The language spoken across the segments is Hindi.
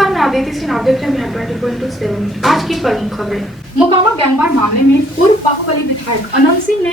नमस्कार, मैं आदित्य सिंह। आप देख रहे हैं 20.7। आज की प्रमुख खबरें। मोकामा गैंगवार मामले में पूर्व बाहुबली विधायक अनंत सिंह ने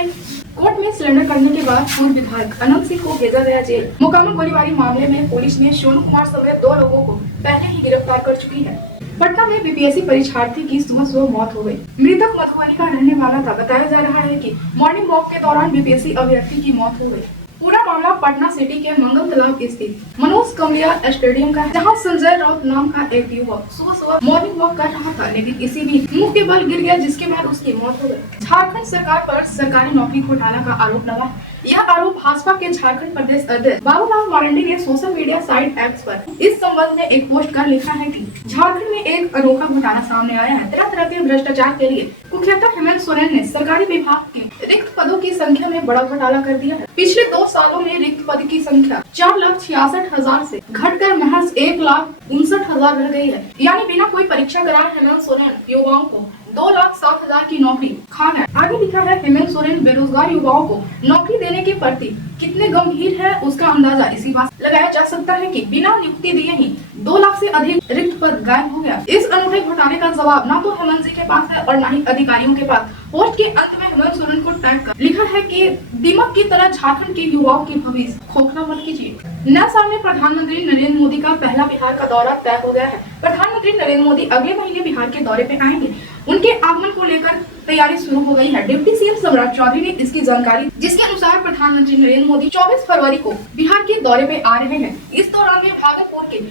कोर्ट में सरेंडर करने के बाद पूर्व विधायक अनंत सिंह को भेजा गया जेल। मोकामा गोलीबारी मामले में पुलिस ने सोनू कुमार समेत 2 लोगों को पहले ही गिरफ्तार कर चुकी है। पटना में बीपीएससी परीक्षार्थी की सुबह मौत हो गई। मृतक मधुबनी का रहने वाला था। बताया जा रहा है कि मॉर्निंग वॉक के दौरान बीपीएससी अभ्यर्थी की मौत हो गई। पूरा मामला पटना सिटी के मंगल तालाब स्थित मनोज कमलिया स्टेडियम का है, जहां संजय राउत नाम का एक युवक सुबह मॉर्निंग वॉक कर रहा था, लेकिन इसी बीच मुंह के बल गिर गया, जिसके बाद उसकी मौत हो गई। झारखंड सरकार पर सरकारी नौकरी घोटाला का आरोप लगा। यह आरोप भाजपा के झारखंड प्रदेश अध्यक्ष बाबूलाल मरांडी ने सोशल मीडिया साइट एक्स पर इस संबंध में एक पोस्ट कर लिखा है कि झारखंड में एक अनोखा घोटाला सामने आया है। तरह तरह के भ्रष्टाचार के लिए कुख्यात हेमंत सोरेन ने सरकारी विभाग के रिक्त पदों की संख्या में बड़ा घोटाला कर दिया है। पिछले 2 सालों में रिक्त पद की संख्या 4,66,000 से घटकर महज 1,59,000 रह गई है। यानी बिना कोई परीक्षा कराए हेमंत सोरेन युवाओं को 2,07,000 की नौकरी खा गए। आगे लिखा है, हेमंत सोरेन बेरोजगार युवाओं को नौकरी देने के प्रति कितने गंभीर है, उसका अंदाजा इसी बात से लगाया जा सकता है कि बिना नियुक्ति दिए ही 2 लाख से अधिक रिक्त पद गायब हो गया। इस अनूठे घोटाले का जवाब ना तो हेमंत जी के पास है और ना ही अधिकारियों के पास। पोस्ट के अंत में हेमंत सोरेन को टैग कर लिखा है कि दीमक की तरह झारखंड के युवाओं की भविष्य खोखला मत कीजिए। नए साल में प्रधानमंत्री नरेंद्र मोदी का पहला बिहार का दौरा तय हो गया है। प्रधानमंत्री नरेंद्र मोदी अगले महीने बिहार के दौरे पे आएंगे। उनके आगमन को लेकर तैयारी शुरू हो गई है। डिप्टी सीएम सम्राट चौधरी ने इसकी जानकारी, जिसके अनुसार प्रधानमंत्री नरेंद्र मोदी 24 फरवरी को बिहार के दौरे पे आ रहे हैं। इस दौरान वे भागलपुर के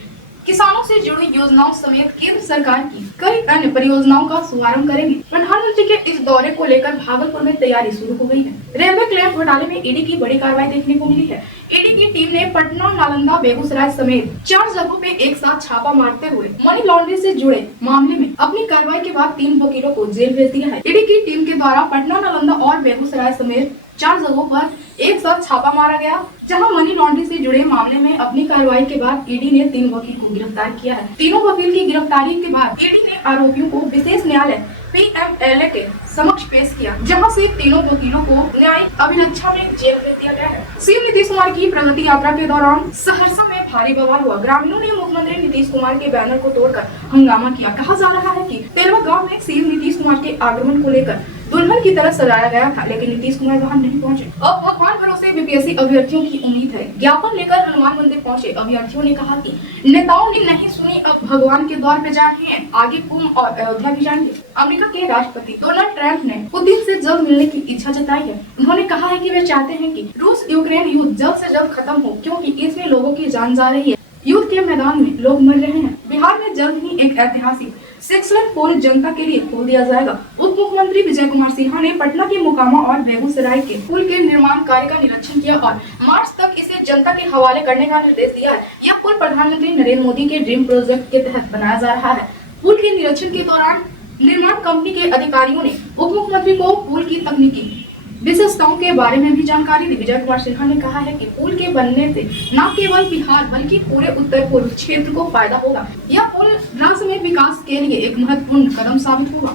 किसानों से जुड़ी योजनाओं समेत केंद्र सरकार की कई अन्य परियोजनाओं का शुभारंभ करेंगे। प्रधानमंत्री के इस दौरे को लेकर भागलपुर में तैयारी शुरू हो गई है। रेलवे क्लेम घोटाले में ईडी की बड़ी कार्रवाई देखने को मिली है। ईडी की टीम ने पटना, नालंदा, बेगूसराय समेत 4 जगहों पे एक साथ छापा मारते हुए मनी लॉन्ड्रिंग से जुड़े मामले में अपनी कार्रवाई के बाद 3 वकीलों को जेल भेज दिया है। ईडी की टीम के द्वारा पटना, नालंदा और बेगूसराय समेत 4 जगहों पर एक साथ छापा मारा गया, जहां मनी लॉन्ड्रिंग से जुड़े मामले में अपनी कार्रवाई के बाद ईडी ने 3 वकील को गिरफ्तार किया है। तीनों वकील की गिरफ्तारी के बाद ईडी ने आरोपियों को विशेष न्यायालय PMLA के समक्ष पेश किया, जहां से तीनों वकीलों को न्यायिक अभिरक्षा में जेल भेज दिया गया है। सीएम नीतीश कुमार की प्रगति यात्रा के दौरान सहरसा में भारी बवाल हुआ। ग्रामीणों ने मुख्यमंत्री नीतीश कुमार के बैनर को तोड़कर हंगामा किया। कहा जा रहा है कि तेलवा गाँव में सीएम नीतीश कुमार के आगमन को लेकर दुल्हन की तरह सजाया गया था, लेकिन नीतीश कुमार वहां नहीं पहुंचे। अब भगवान भरोसे बीपीएससी अभ्यर्थियों की उम्मीद है। ज्ञापन लेकर हनुमान मंदिर पहुंचे अभ्यर्थियों ने कहा कि नेताओं ने नहीं सुनी, अब भगवान के द्वार पे जाएंगे, आगे कुंभ और अयोध्या भी जाएंगे। अमेरिका के राष्ट्रपति डोनाल्ड ट्रंप ने पुतिन से जल्द मिलने की इच्छा जताई है। उन्होंने कहा है कि वे चाहते हैं कि रूस यूक्रेन युद्ध जल्द से जल्द खत्म हो, क्योंकि इसमें लोगों की जान जा रही है। युद्ध के मैदान में लोग मर रहे हैं। बिहार में जल्द ही एक ऐतिहासिक सेक्शन 4 जनता के लिए खोल दिया जाएगा। उप मुख्यमंत्री विजय कुमार सिन्हा ने पटना के मोकामा और बेगूसराय के पुल के निर्माण कार्य का निरीक्षण किया और मार्च तक इसे जनता के हवाले करने का निर्देश दिया है। यह पुल प्रधानमंत्री नरेंद्र मोदी के ड्रीम प्रोजेक्ट के तहत बनाया जा रहा है। पुल के निरीक्षण के दौरान निर्माण कंपनी के अधिकारियों ने उप मुख्यमंत्री को पुल की तकनीकी विशेषताओं के बारे में भी जानकारी दी। विजय कुमार सिन्हा ने कहा है कि पुल के बनने से न केवल बिहार बल्कि पूरे उत्तर पूर्व क्षेत्र को फायदा होगा। यह पुल राज्य में विकास के लिए एक महत्वपूर्ण कदम साबित होगा।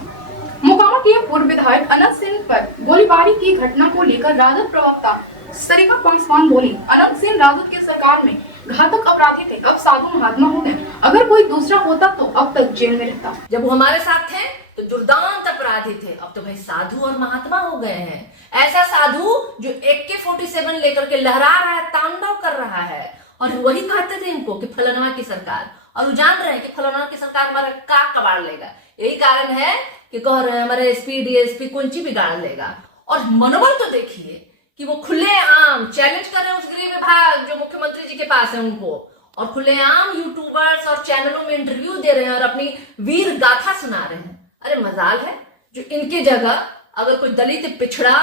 मोकामा के पूर्व विधायक अनंत सिंह पर गोलीबारी की घटना को लेकर राजद प्रवक्ता सरिका पासवान बोली, अनंत सिंह राजद की सरकार में घातक अपराधी थे, अब साधु महात्मा हो गए। अगर कोई दूसरा होता तो अब तक जेल में रहता। जब वो हमारे साथ थे तो दुर्दांत अपराधी थे, अब तो भाई साधु और महात्मा हो गए हैं। ऐसा साधु जो AK-47 लेकर के लहरा रहा है, तांडव कर रहा है, और वही कहते थे इनको कि फलाना की सरकार, और वो जान रहे हैं कि फलाना की सरकार हमारा का कबाड़ लेगा। यही कारण है कि कह रहे हैं हमारे SP DSP कुंची बिगाड़ लेगा। और मनोबल तो देखिए कि वो खुलेआम चैलेंज कर रहे हैं उस गृह विभाग जो मुख्यमंत्री जी के पास है उनको, और खुलेआम यूट्यूबर्स और चैनलों में इंटरव्यू दे रहे हैं और अपनी वीर गाथा सुना रहे हैं। अरे मजाल है जो इनकी जगह अगर कोई दलित पिछड़ा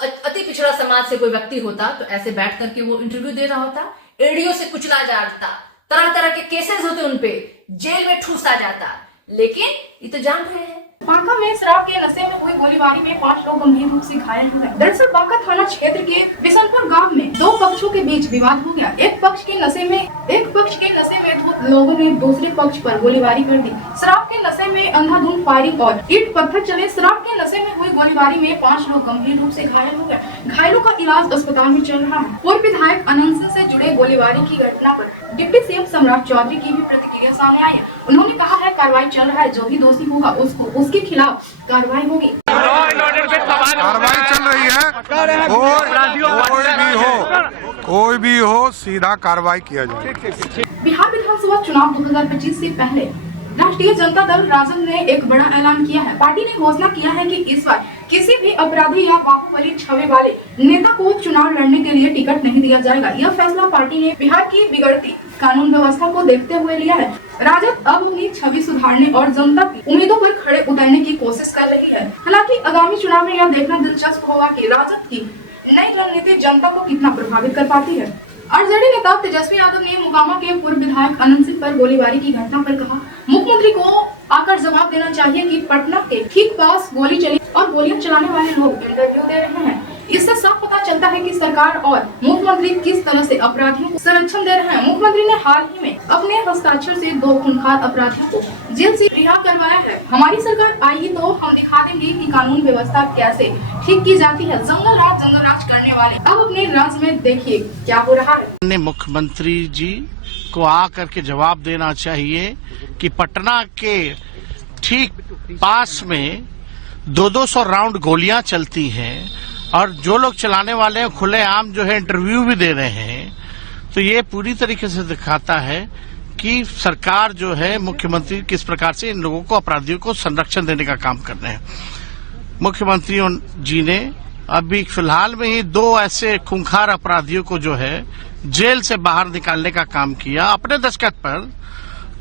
अति पिछड़ा समाज से कोई व्यक्ति होता तो ऐसे बैठ करके वो इंटरव्यू दे रहा होता, एडीओ से कुचला जाता, तरह तरह के केसेस होते उनपे, जेल में ठूसा जाता। लेकिन ये तो जान रहे हैं। बांका में शराब के नशे में हुई गोलीबारी में 5 लोग गंभीर रूप से घायल हुए। दरअसल बांका थाना क्षेत्र के बिशनपुर गांव में 2 पक्षों के बीच विवाद हो गया। एक पक्ष के नशे में 2 लोगों ने दूसरे पक्ष पर गोलीबारी कर दी। शराब के नशे में अंधाधुंध फायरिंग और ईंट पत्थर चले। शराब के नशे में हुई गोलीबारी में 5 लोग गंभीर रूप से घायल हो गए। घायलों का इलाज अस्पताल में चल रहा है। पूर्व विधायक अनंत सिंह से जुड़े गोलीबारी की घटना पर डिप्टी सीएम सम्राट चौधरी की भी प्रतिक्रिया सामने आई है। उन्होंने कहा है कार्रवाई चल रहा है, जो भी दोषी होगा उसके खिलाफ कार्रवाई होगी। कार्रवाई चल रही है, कोई भी हो सीधा कार्रवाई किया जाए। बिहार विधानसभा चुनाव 2025 से पहले राष्ट्रीय जनता दल राजद ने एक बड़ा ऐलान किया है। पार्टी ने घोषणा किया है कि इस बार किसी भी अपराधी या बाहुबली छवि वाले नेता को चुनाव लड़ने के लिए टिकट नहीं दिया जाएगा। यह फैसला पार्टी ने बिहार की बिगड़ती कानून व्यवस्था को देखते हुए लिया है। राजद अब अपनी छवि सुधारने और जनता की उम्मीदों पर खड़े उतरने की कोशिश कर रही है। हालांकि आगामी चुनाव में यह देखना दिलचस्प होगा कि राजद की नई रणनीति जनता को कितना प्रभावित कर पाती है। आरजेडी नेता तेजस्वी यादव ने मोकामा के पूर्व विधायक अनंत सिंह पर गोलीबारी की घटना पर कहा, मुख्यमंत्री को आकर जवाब देना चाहिए कि पटना के ठीक पास गोली चली और गोलियां चलाने वाले लोग इंटरव्यू दे रहे हैं। इससे साफ पता चलता है कि सरकार और मुख्यमंत्री किस तरह से अपराधियों को संरक्षण दे रहे हैं। मुख्यमंत्री ने हाल ही में अपने हस्ताक्षर से 2 खूंखार अपराधियों को जेल से रिहा करवाया है। हमारी सरकार आएगी तो हम दिखा देंगे कि कानून व्यवस्था कैसे ठीक की जाती है। जंगल राज करने वाले अब अपने राज्य में देखिए क्या हो रहा है। मुख्यमंत्री जी को आकर के जवाब देना चाहिए कि पटना के ठीक पास में 200 राउंड गोलियां चलती हैं और जो लोग चलाने वाले हैं खुलेआम जो है इंटरव्यू भी दे रहे हैं। तो ये पूरी तरीके से दिखाता है कि सरकार जो है, मुख्यमंत्री किस प्रकार से इन लोगों को, अपराधियों को संरक्षण देने का काम कर रहे हैं। मुख्यमंत्री जी ने अभी फिलहाल में ही 2 ऐसे खूंखार अपराधियों को जो है जेल से बाहर निकालने का काम किया। अपने दस्तखत पर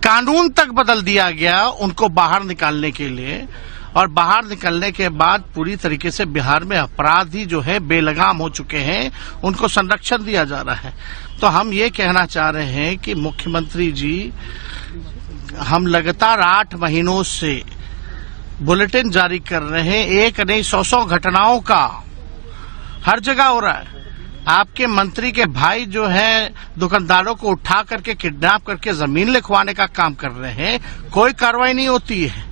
कानून तक बदल दिया गया उनको बाहर निकालने के लिए, और बाहर निकलने के बाद पूरी तरीके से बिहार में अपराधी जो है बेलगाम हो चुके हैं, उनको संरक्षण दिया जा रहा है। तो हम ये कहना चाह रहे हैं कि मुख्यमंत्री जी, हम लगातार 8 महीनों से बुलेटिन जारी कर रहे हैं, एक नहीं 100 घटनाओं का हर जगह हो रहा है। आपके मंत्री के भाई जो है दुकानदारों को उठा करके किडनैप करके जमीन लिखवाने का काम कर रहे हैं, कोई कार्रवाई नहीं होती है।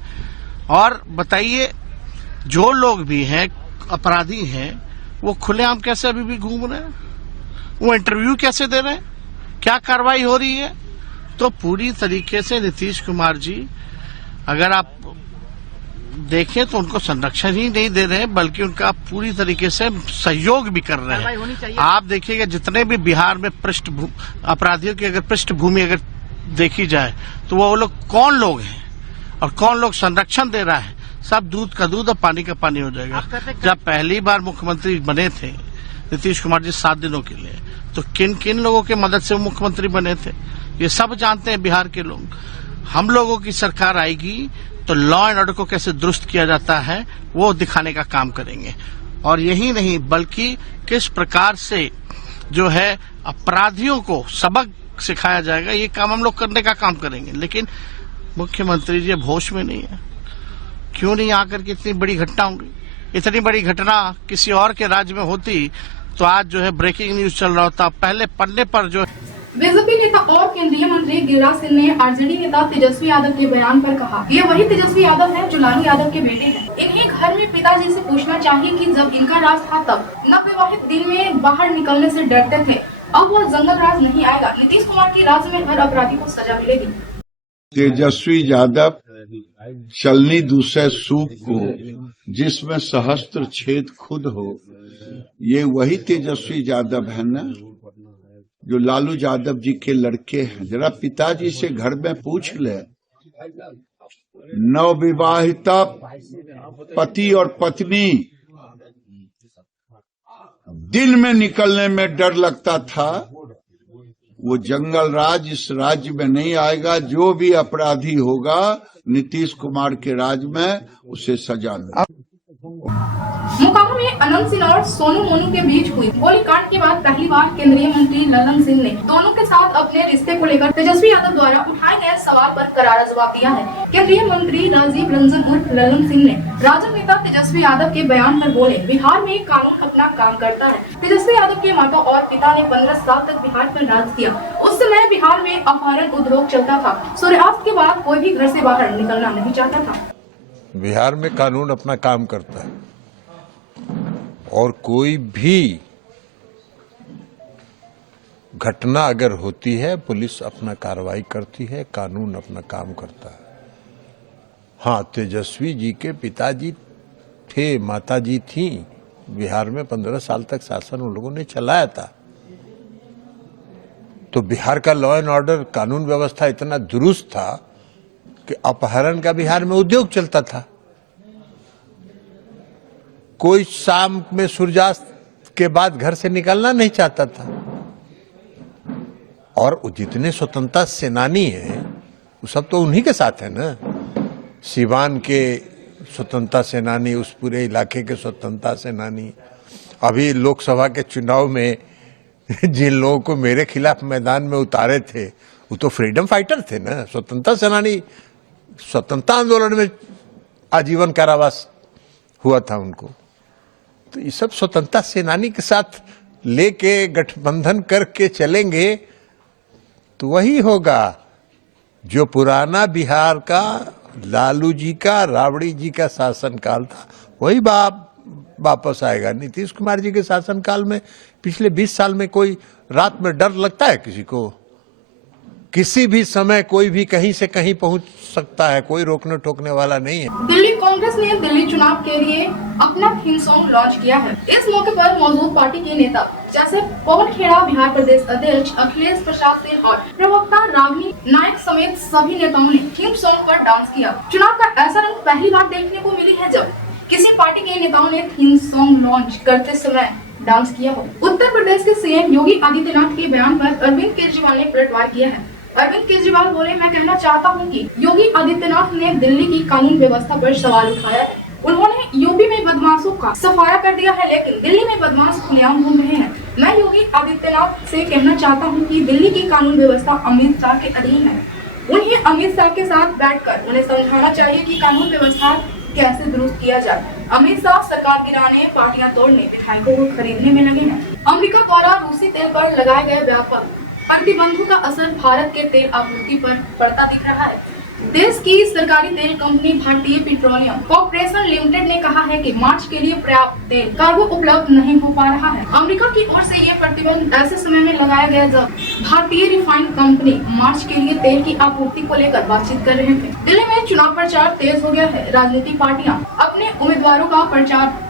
और बताइए, जो लोग भी हैं अपराधी हैं वो खुलेआम कैसे अभी भी घूम रहे हैं, वो इंटरव्यू कैसे दे रहे हैं, क्या कार्रवाई हो रही है? तो पूरी तरीके से नीतीश कुमार जी, अगर आप देखें तो उनको संरक्षण ही नहीं दे रहे हैं, बल्कि उनका पूरी तरीके से सहयोग भी कर रहे हैं। आप देखिएगा जितने भी बिहार में अपराधियों की अगर पृष्ठभूमि अगर देखी जाए तो वो लोग कौन लोग हैं और कौन लोग संरक्षण दे रहा है, सब दूध का दूध और पानी का पानी हो जाएगा। जब पहली बार मुख्यमंत्री बने थे नीतीश कुमार जी 7 दिनों के लिए, तो किन किन लोगों की मदद से वो मुख्यमंत्री बने थे ये सब जानते हैं बिहार के लोग। हम लोगों की सरकार आएगी तो लॉ एंड ऑर्डर को कैसे दुरुस्त किया जाता है वो दिखाने का काम करेंगे। और यही नहीं बल्कि किस प्रकार से जो है अपराधियों को सबक सिखाया जाएगा, ये काम हम लोग करने का काम करेंगे। लेकिन मुख्यमंत्री जी अब होश में नहीं है। क्यों नहीं आकर के इतनी बड़ी घटना होगी? इतनी बड़ी घटना किसी और के राज्य में होती तो आज जो है ब्रेकिंग न्यूज चल रहा होता, पहले पन्ने पर जो। बीजेपी नेता और केंद्रीय मंत्री गिरिराज सिंह ने आरजेडी नेता तेजस्वी यादव के बयान पर कहा, ये वही तेजस्वी यादव है जो लालू यादव के बेटे हैं। इन्हें घर में पिताजी से पूछना चाहिए कि जब इनका राज था तब नवविवाहित दिन में बाहर निकलने से डरते थे, अब वह जंगल राज नहीं आएगा। नीतीश कुमार के राज्य में हर अपराधी को सजा मिलेगी। तेजस्वी यादव चलनी दूसरे सूप को जिसमें सहस्त्र छेद खुद हो, ये वही तेजस्वी यादव है ना जो लालू यादव जी के लड़के हैं। जरा पिताजी से घर में पूछ ले, नवविवाहिता पति और पत्नी दिन में निकलने में डर लगता था, वो जंगल राज इस राज्य में नहीं आएगा। जो भी अपराधी होगा नीतीश कुमार के राज्य में उसे सजा मिलेगी। मोकामा में अनंत सिंह और सोनू मोनू के बीच हुई गोलीकांड के बाद पहली बार केंद्रीय मंत्री ललन सिंह ने दोनों के साथ अपने रिश्ते को लेकर तेजस्वी यादव द्वारा उठाए गए सवाल पर करारा जवाब दिया है। केंद्रीय मंत्री राजीव रंजन उर्फ ललन सिंह ने राजद नेता तेजस्वी यादव के बयान पर बोले, बिहार में कानून अपना काम करता है। तेजस्वी यादव के माता और पिता ने 15 साल तक बिहार पर राज किया। उस समय बिहार में अपहरण उद्योग चलता था। सूर्यास्त के बाद कोई भी घर से बाहर निकलना नहीं चाहता था। बिहार में कानून अपना काम करता है और कोई भी घटना अगर होती है, पुलिस अपना कार्रवाई करती है, कानून अपना काम करता है। हाँ, तेजस्वी जी के पिताजी थे, माताजी थी, बिहार में 15 साल तक शासन उन लोगों ने चलाया था। तो बिहार का लॉ एंड ऑर्डर, कानून व्यवस्था इतना दुरुस्त था कि अपहरण का बिहार में उद्योग चलता था। कोई शाम में सूर्यास्त के बाद घर से निकलना नहीं चाहता था। और जितने स्वतंत्रता सेनानी हैं वो सब तो उन्हीं के साथ है ना। सिवान के स्वतंत्रता सेनानी, उस पूरे इलाके के स्वतंत्रता सेनानी, अभी लोकसभा के चुनाव में जिन लोगों को मेरे खिलाफ मैदान में उतारे थे वो तो फ्रीडम फाइटर थे ना, स्वतंत्रता सेनानी। स्वतंत्रता आंदोलन में आजीवन कारावास हुआ था उनको। तो ये सब स्वतंत्रता सेनानी के साथ लेके गठबंधन करके चलेंगे तो वही होगा जो पुराना बिहार का लालू जी का, राबड़ी जी का शासनकाल था, वही वापस आएगा। नीतीश कुमार जी के शासनकाल में पिछले 20 साल में कोई रात में डर लगता है किसी को? किसी भी समय कोई भी कहीं से कहीं पहुंच सकता है, कोई रोकने टोकने वाला नहीं है। दिल्ली कांग्रेस ने दिल्ली चुनाव के लिए अपना थीम सॉन्ग लॉन्च किया है। इस मौके पर मौजूद पार्टी के नेता जैसे पवन खेड़ा, बिहार प्रदेश अध्यक्ष अखिलेश प्रसाद सिंह और प्रवक्ता रागिनी नायक समेत सभी नेताओं ने थीम सॉन्ग पर डांस किया। चुनाव का ऐसा रंग पहली बार देखने को मिली है जब किसी पार्टी के नेताओं ने थीम सॉन्ग लॉन्च करते समय डांस किया हो। उत्तर प्रदेश के सीएम योगी आदित्यनाथ के बयान पर अरविंद केजरीवाल ने पलटवार किया है। अरविंद केजरीवाल बोले, मैं कहना चाहता हूं कि योगी आदित्यनाथ ने दिल्ली की कानून व्यवस्था पर सवाल उठाया है। उन्होंने यूपी में बदमाशों का सफाया कर दिया है, लेकिन दिल्ली में बदमाश खुलेआम घूम रहे हैं। मैं योगी आदित्यनाथ से कहना चाहता हूं कि दिल्ली की कानून व्यवस्था अमित शाह के अधीन है। उन्हें अमित शाह के साथ बैठकर उन्हें समझाना चाहिए कि कानून व्यवस्था कैसे दुरुस्त किया जाए। अमित शाह सरकार गिराने, पार्टियां तोड़ने, विधायकों को खरीदने में लगे हैं। अमेरिका द्वारा रूसी तेल पर लगाए गए व्यापक प्रतिबंधों का असर भारत के तेल आपूर्ति पर पड़ता दिख रहा है। देश की सरकारी तेल कंपनी भारतीय पेट्रोलियम कॉर्पोरेशन लिमिटेड ने कहा है कि मार्च के लिए पर्याप्त तेल कार्गो उपलब्ध नहीं हो पा रहा है। अमेरिका की ओर से ये प्रतिबंध ऐसे समय में लगाया गया जब भारतीय रिफाइंड कंपनी मार्च के लिए तेल की आपूर्ति को लेकर बातचीत कर रहे थे। दिल्ली में चुनाव प्रचार तेज हो गया है। राजनीतिक पार्टियां अपने उम्मीदवारों का प्रचार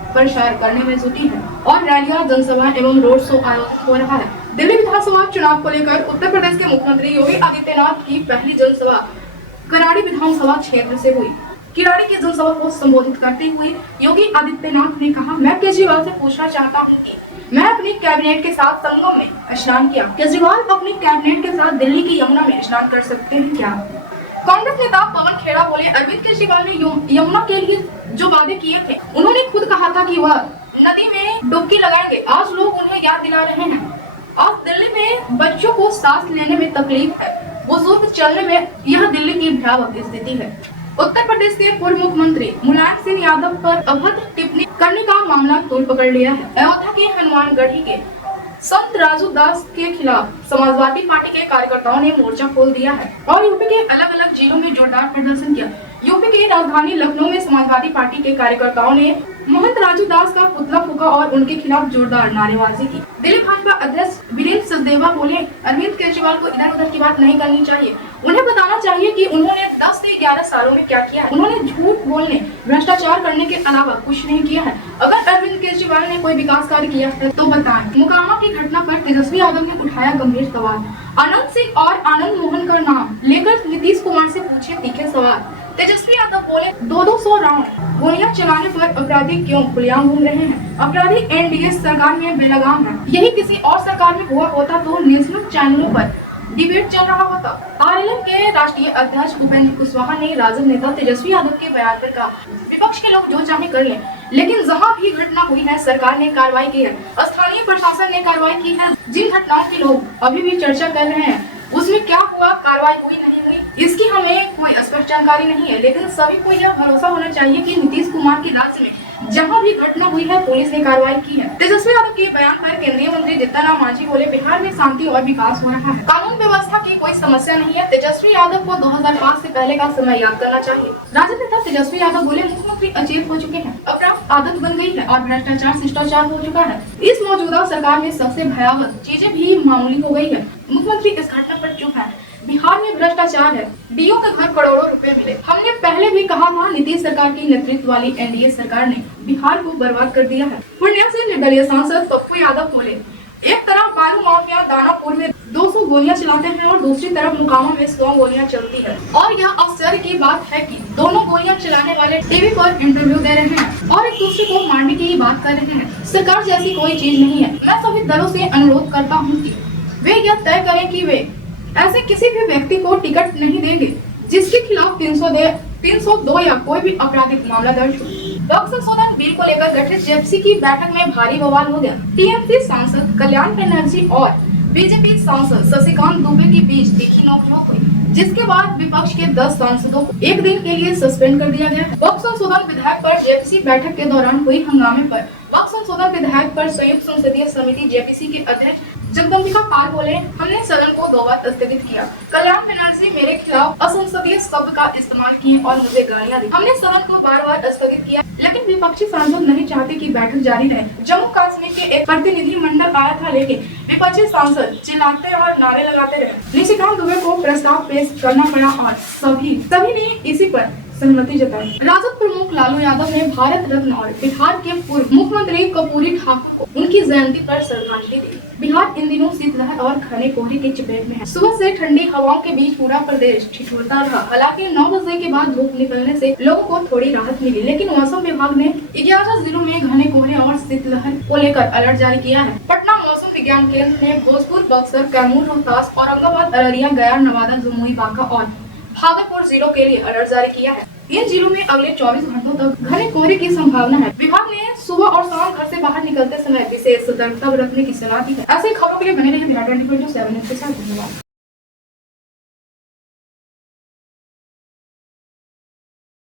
करने में जुटी है और रैलियां, जनसभा एवं रोड शो आयोजित हो रहा है। दिल्ली विधानसभा चुनाव को लेकर उत्तर प्रदेश के मुख्यमंत्री योगी आदित्यनाथ की पहली जनसभा किराड़ी विधानसभा क्षेत्र से हुई। किराड़ी की जनसभा को संबोधित करते हुए योगी आदित्यनाथ ने कहा, मैं केजरीवाल से पूछना चाहता हूं कि मैं अपनी कैबिनेट के साथ संगम में स्नान किया। केजरीवाल अपनी कैबिनेट के साथ दिल्ली की यमुना में स्नान कर सकते हैं क्या? कांग्रेस नेता पवन खेड़ा बोले, अरविंद केजरीवाल ने यमुना के लिए जो वादे किए थे, उन्होंने खुद कहा था कि वह नदी में डुबकी लगाएंगे। आज लोग उन्हें याद दिला रहे हैं। आज दिल्ली में बच्चों को सांस लेने में तकलीफ है, बुजुर्ग चलने में, यह दिल्ली की भयावह स्थिति है। उत्तर प्रदेश के पूर्व मुख्यमंत्री मुलायम सिंह यादव पर अभद्र टिप्पणी करने का मामला तोड़ पकड़ लिया है। अयोध्या के हनुमानगढ़ी के संत राजू दास के खिलाफ समाजवादी पार्टी के कार्यकर्ताओं ने मोर्चा खोल दिया है और यूपी के अलग अलग जिलों में जोरदार प्रदर्शन किया। यूपी की राजधानी लखनऊ में समाजवादी पार्टी के कार्यकर्ताओं ने महंत राजू दास का पुतला फूका और उनके खिलाफ जोरदार नारेबाजी की। दिल्ली भाजपा अध्यक्ष वीरेंद्र सचदेवा बोले, अरविंद केजरीवाल को इधर उधर की बात नहीं करनी चाहिए। उन्हें बताना चाहिए कि उन्होंने 10 से 11 सालों में क्या किया है। उन्होंने झूठ बोलने, भ्रष्टाचार करने के अलावा कुछ नहीं किया है। अगर अरविंद केजरीवाल ने कोई विकास कार्य किया है तो बताएं। मोकामा की घटना पर तेजस्वी यादव ने उठाया गंभीर सवाल। आनंद सिंह और आनंद मोहन का नाम लेकर नीतीश कुमार से पूछे तीखे सवाल। तेजस्वी यादव बोले, 200 राउंड गोलियां चलाने पर अपराधी क्यों खुलेआम घूम रहे हैं? अपराधी एनडीए सरकार में बेलगाम है। यही किसी और सरकार में हुआ होता तो नेशनल चैनलों पर डिबेट चल रहा होता। आरएलएम के राष्ट्रीय अध्यक्ष उपेंद्र कुशवाहा ने राजद नेता तेजस्वी यादव के बयान पर कहा, विपक्ष के लोग जो चाहे कर लें, लेकिन जहां भी घटना हुई है सरकार ने कार्रवाई की है, स्थानीय प्रशासन ने कार्रवाई की है। जिन घटनाओं की लोग अभी भी चर्चा कर रहे हैं उसमें क्या हुआ, कार्रवाई हुई नहीं हुई, इसकी हमें कोई स्पष्ट जानकारी नहीं है। लेकिन सभी को यह भरोसा होना चाहिए कि नीतीश कुमार के राज्य में जहां भी घटना हुई है पुलिस ने कार्रवाई की है। तेजस्वी यादव के बयान पर केंद्रीय मंत्री जीतन राम मांझी बोले, बिहार में शांति और विकास हो रहा है, कानून व्यवस्था की कोई समस्या नहीं है। तेजस्वी यादव को 2005 से पहले का समय याद करना चाहिए। राजद नेता तेजस्वी यादव बोले, मुख्यमंत्री अचेत हो चुके हैं, अपराध आदत बन गई है और भ्रष्टाचार शिष्टाचार हो चुका है। इस मौजूदा सरकार में सबसे भयावह चीजें भी मामूली हो गई है। मुख्यमंत्री इस घटना पर चुप है। बिहार में भ्रष्टाचार है, डीओ के घर करोड़ों रुपए मिले। हमने पहले भी कहा था, नीतीश सरकार की नेतृत्व वाली एनडीए सरकार ने बिहार को बर्बाद कर दिया है। पूर्णिया से निर्दलीय सांसद पप्पू यादव बोले, एक तरफ बालू माफिया दानापुर में 200 गोलियां चलाते हैं और दूसरी तरफ मोकामा में 100 गोलियां चलती है। और यह आश्चर्य की बात है कि दोनों गोलियां चलाने वाले टीवी पर इंटरव्यू दे रहे हैं और एक दूसरे को मारने की बात कर रहे हैं। सरकार जैसी कोई चीज नहीं है। मैं सभी दलों से अनुरोध करता हूँ कि वे यह तय करें कि वे ऐसे किसी भी व्यक्ति को टिकट नहीं देंगे जिसके खिलाफ 302 या कोई भी आपराधिक मामला दर्ज हो। लोक संशोधन बिल को लेकर गठित जेपीसी की बैठक में भारी बवाल हो गया। टीएमसी सांसद कल्याण बनर्जी और बीजेपी सांसद शशिकांत दुबे के बीच तीखी नोकझोंक हुई, जिसके बाद विपक्ष के 10 सांसदों को एक दिन के लिए सस्पेंड कर दिया गया। लोक संशोधन विधेयक पर जेपीसी बैठक के दौरान हुई हंगामे पर लोक संशोधन विधेयक पर संयुक्त संसदीय समिति जेपीसी के अध्यक्ष जगदम्बिका पाल बोले, हमने सदन को 2 बार स्थगित किया। कल्याण बनर्जी मेरे खिलाफ असंसदीय शब्द का इस्तेमाल किए और मुझे गालियां दी। हमने सदन को बार-बार स्थगित किया, लेकिन विपक्षी सांसद नहीं चाहते कि बैठक जारी रहे। जम्मू कश्मीर के एक प्रतिनिधि मंडल आया था, लेकिन विपक्षी सांसद चिल्लाते और नारे लगाते रहे। निशिकांत दुबे को प्रस्ताव पेश करना पड़ा और सभी ने इसी पर सहमति जताई। राजद प्रमुख लालू यादव ने भारत रत्न और बिहार के पूर्व मुख्यमंत्री कर्पूरी ठाकुर को उनकी जयंती पर श्रद्धांजलि दी। बिहार इन दिनों शीतलहर और घने कोहरे की चपेट में है। सुबह से ठंडी हवाओं के बीच पूरा प्रदेश ठिठुरता रहा। हालांकि 9 बजे के बाद धूप निकलने से लोगों को थोड़ी राहत मिली, लेकिन मौसम विभाग ने 11 जिलों में घने कोहरे और शीतलहर को लेकर अलर्ट जारी किया है। पटना मौसम विज्ञान केंद्र ने भोजपुर, बक्सर, कैमूर, रोहतास, औरंगाबाद, अररिया, गया, नवादा, जमुई, बांका और भागलपुर जिलों के लिए अलर्ट जारी किया है। इन जिलों में अगले 24 घंटों तक घने कोहरे की संभावना है। विभाग ने सुबह और शाम घर से बाहर निकलते समय विशेष सतर्कता बरतने की सलाह दी है। ऐसी खबरों के लिए बने रहिए बिहार 24/7 के साथ। धन्यवाद।